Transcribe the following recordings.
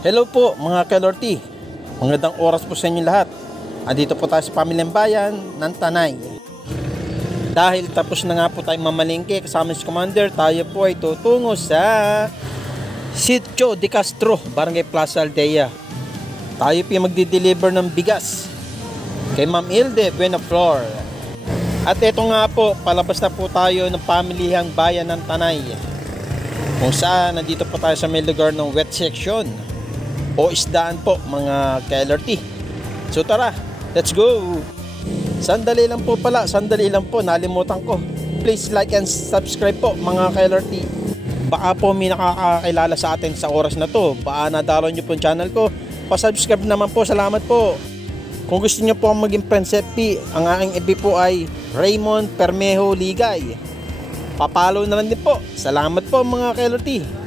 Hello po mga ka-LRT, magandang oras po sa inyo lahat. Andito po tayo sa Pamilyang Bayan ng Tanay. Dahil tapos na nga po tayo mamalingke kasama si Commander, tayo po ay tutungo sa Sitio de Castro, Barangay Plaza Aldea. Tayo po ay magdi-deliver ng bigas kay Ma'am Hilde Buenaflor. At ito nga po, palabas na po tayo ng Pamilyang Bayan ng Tanay, kung saan nandito po tayo sa may lugar ng wet section o isdaan po mga ka-LRT. So tara, let's go! Sandali lang po, nalimutan ko. Please like and subscribe po mga ka-LRT. Baka po may nakakakilala sa atin sa oras na to. Baka nadalo nyo po yung channel ko. Pa-subscribe naman po, salamat po. Kung gusto nyo po maging Friends FB, ang aking FB po ay Raymond Permejo Ligay. Papalo na lang din po. Salamat po mga ka-LRT.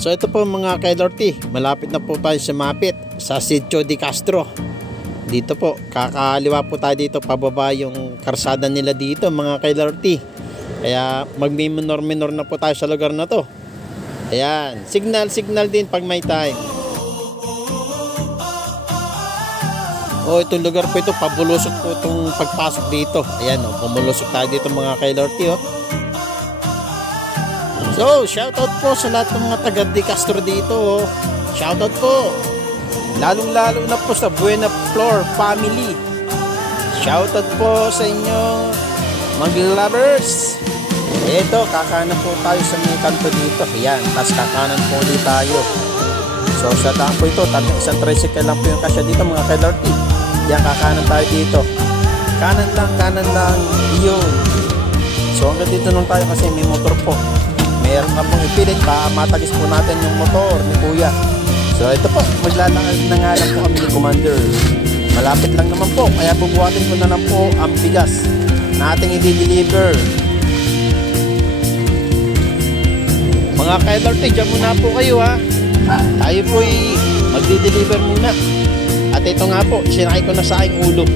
So ito po mga ka-LRT, malapit na po tayo sa Mapit sa Sitio de Castro. Dito po, kakaliwa po tayo dito, pababa yung karsada nila dito mga ka-LRT. Kaya magmi-minor-minor na po tayo sa lugar na to. Ayan, signal din pag may time. Itong lugar po ito, pabulusok po itong pagpasok dito. Ayan, pumulusok tayo dito mga ka-LRT. So, shoutout po sa lahat ng mga taga de Castro dito. Shoutout po. Lalong-lalo na po sa Buena Flor family. Shoutout po sa inyo, mga lovers. Ito, kakanan po tayo sa may kanto dito. Ayan, tapos kakanan po ulit tayo. So, sa daan po ito, isang tricycle lang po yung kasya dito mga ka-LRT. Yan, kakanan tayo dito. Kanan lang, yun. So, hanggang dito nung tayo kasi may motor po. Meron na pong ipilit para matagis po natin yung motor ni Kuya. So ito po, maglalakad na nga lang po kami ni Commander. Malapit lang naman po, kaya bubuhatin ko na lang po ang bigas na ating i-deliver. Mga ka-LRT, dyan muna po kayo ha. Tayo po magdi-deliver muna. At ito nga po, sinakay ko na sa aking ulo.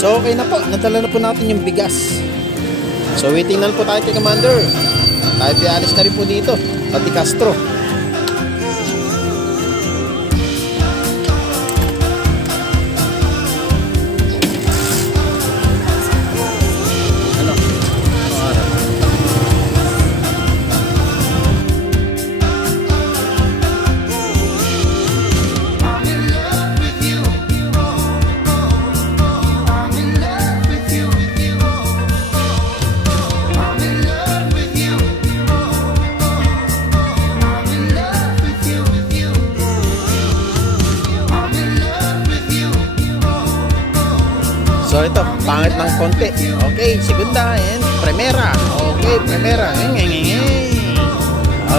So okay na po, nadala na po natin yung bigas. So waiting na po tayo kay Commander. Tayo pialis na rin po dito sa de Castro. So ito, pangit ng konti. Okay, segunda and primera. Okay, primera.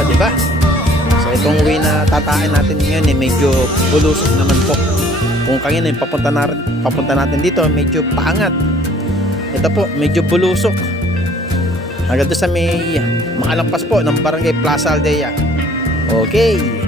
Diba? So itong way na tatain natin ngayon medyo bulusok naman po. Kung kanina papunta natin dito, medyo paangat. Ito po, medyo bulusok. Hanggang doon sa may makalampas po ng Barangay Plaza Aldea. Okay.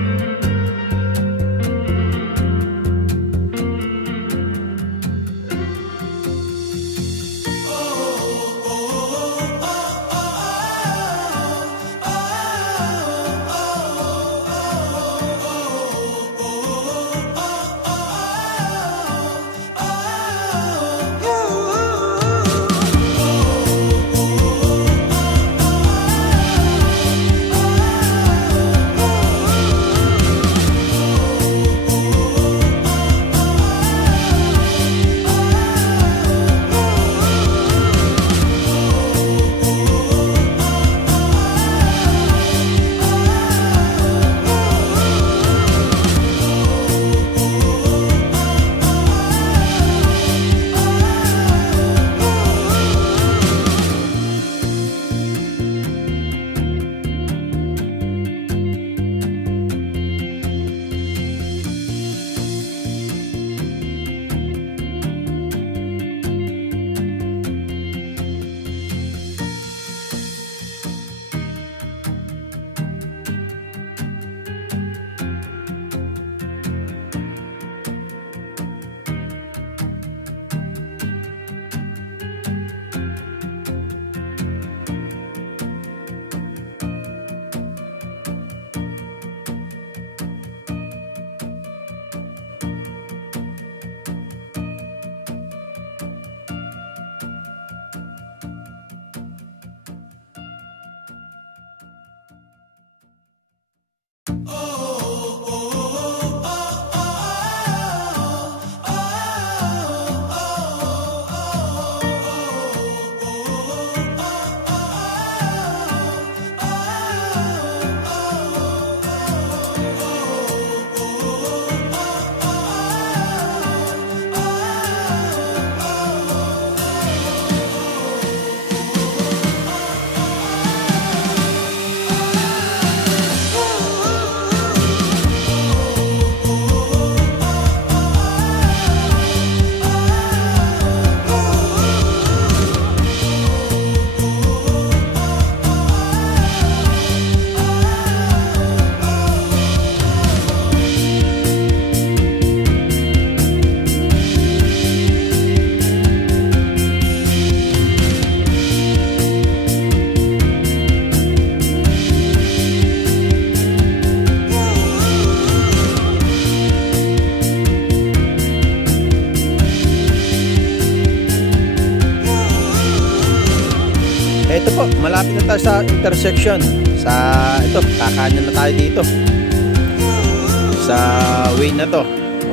tayo sa intersection. Ito, kakanan na tayo dito. Sa way na to.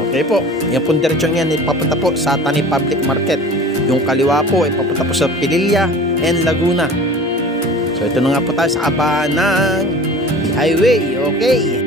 Okay po. Yung pong diretsyon yan, ipapunta po sa Tanay Public Market. Yung kaliwa po, ipapunta po sa Pililla and Laguna. So, ito na nga po tayo sa kabahan ng highway. Okay.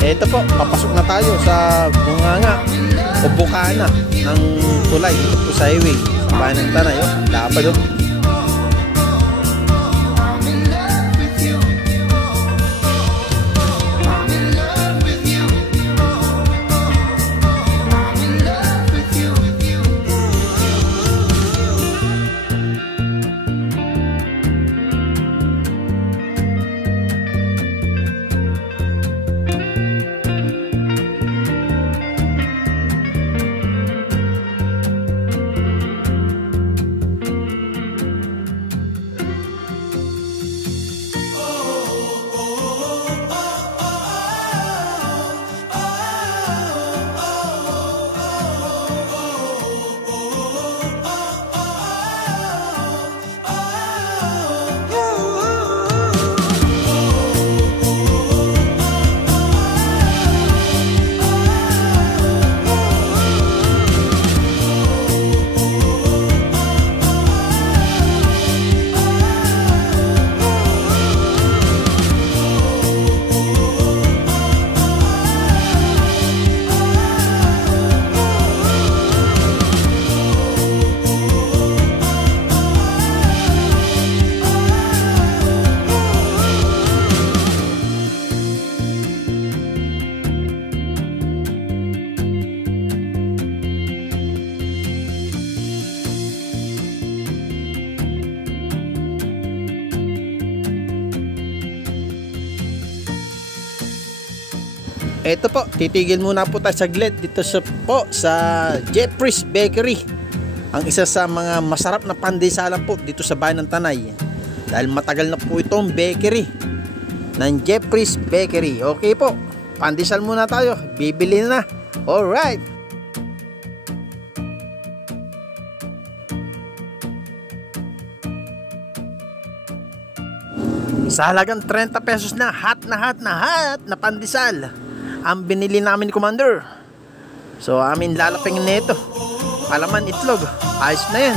Ito po, papasok na tayo sa bunganga o bukana ng tulay dito po sa highway sa bayan ng Tanay. Lapad o. Ito po, titigil muna po tayo saglit dito sa Jeffrey's Bakery. Ang isa sa mga masarap na pandesalan po dito sa bayan ng Tanay. Dahil matagal na po itong bakery ng Jeffrey's Bakery. Okay po, pandesal muna tayo. Bibili na. Alright. Sa halagang 30 pesos na hot na pandesal ang binili namin ni Commander. So amin lalapingin nito. Palaman itlog. Ayos na yan.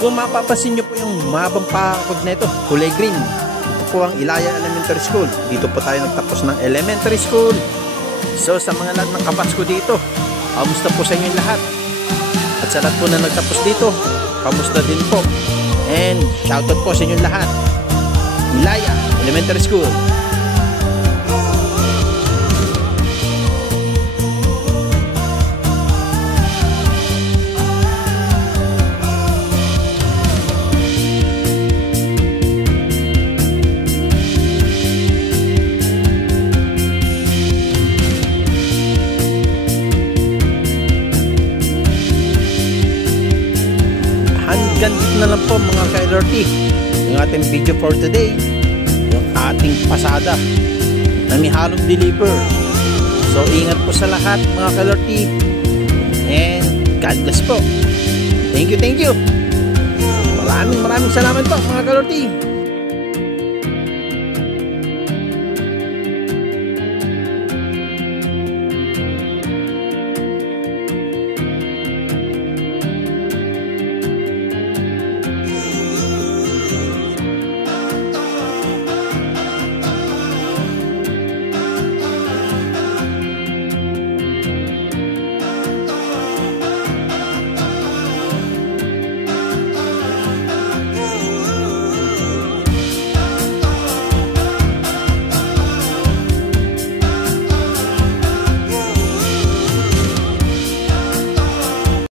Kung mapapansin nyo po yung mahabang pakod nito, kulay green. Ito po ang Ilaya Elementary School. Dito po tayo nagtapos ng elementary school. So sa mga lahat ng kabatch ko dito, kamusta po sa inyo lahat? At sa lahat po na nagtapos dito, kamusta din po? And shoutout po sa inyo lahat. Ilaya Elementary School. Ganito na lang po mga ka-LRT yung ating video for today, yung ating pasada na may halong deliver. So ingat po sa lahat mga ka-LRT and God bless po. Thank you. Maraming salamat po mga ka-LRT.